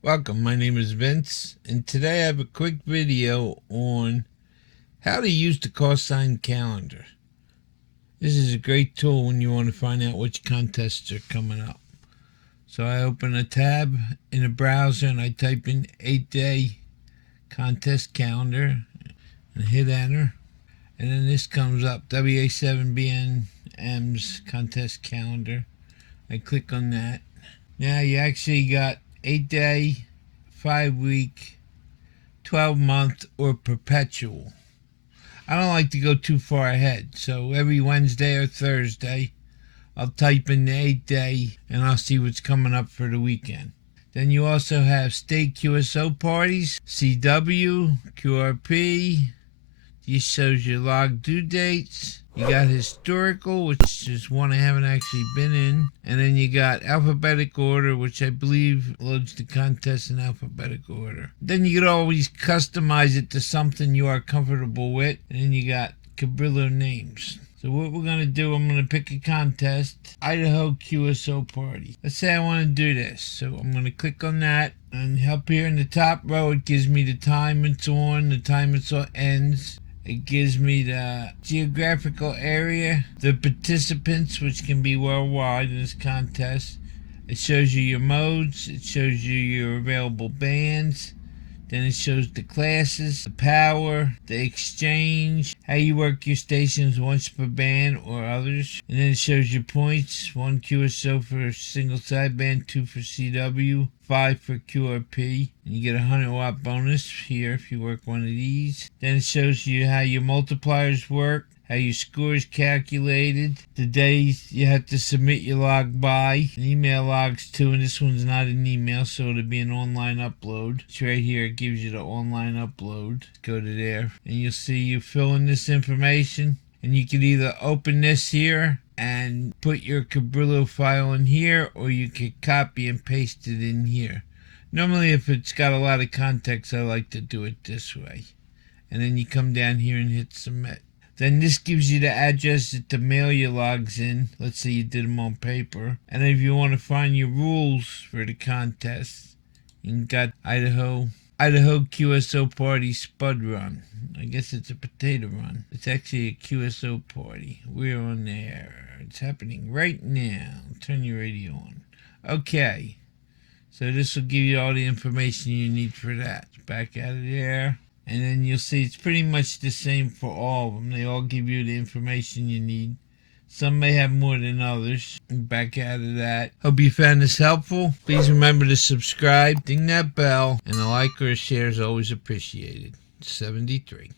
Welcome, my name is Vince, and today I have a quick video on how to use the call sign calendar. This is a great tool when you want to find out which contests are coming up. So I open a tab in a browser and I type in 8-day contest calendar and hit enter. And then this comes up, WA7BNM's contest calendar. I click on that. Now you actually got 8-day, 5-week, 12-month, or perpetual. I don't like to go too far ahead, so every Wednesday or Thursday I'll type in the 8-day and I'll see what's coming up for the weekend. Then you also have state QSO parties, CW, QRP. This shows your log due dates. You got historical, which is one I haven't actually been in. And then you got alphabetical order, which I believe loads the contest in alphabetical order. Then you could always customize it to something you are comfortable with. And then you got Cabrillo names. So what we're going to do, I'm going to pick a contest, Idaho QSO Party. Let's say I want to do this. So I'm going to click on that. And up here in the top row, it gives me the time it's on, the time it ends. It gives me the geographical area, the participants, which can be worldwide in this contest. It shows you your modes. It shows you your available bands. Then it shows the classes, the power, the exchange, how you work your stations, once per band or others. And then it shows your points, 1 QSO for single sideband, 2 for CW, 5 for QRP. And you get a 100-watt bonus here if you work one of these. Then it shows you how your multipliers work, how your score is calculated, the days you have to submit your log by, and email logs too, and this one's not an email, so it'll be an online upload. It's right here, it gives you the online upload. Go to there, and you'll see you fill in this information, and you can either open this here and put your Cabrillo file in here, or you could copy and paste it in here. Normally, if it's got a lot of context, I like to do it this way. And then you come down here and hit submit. Then this gives you the address that the mail your logs in. Let's say you did them on paper. And if you want to find your rules for the contest, you got Idaho QSO Party Spud Run. I guess it's a potato run. It's actually a QSO party. We're on there. It's happening right now. Turn your radio on. Okay. So this will give you all the information you need for that. Back out of there. And then you'll see it's pretty much the same for all of them. They all give you the information you need. Some may have more than others. Back out of that. Hope you found this helpful. Please remember to subscribe, ding that bell, and a like or a share is always appreciated. 73.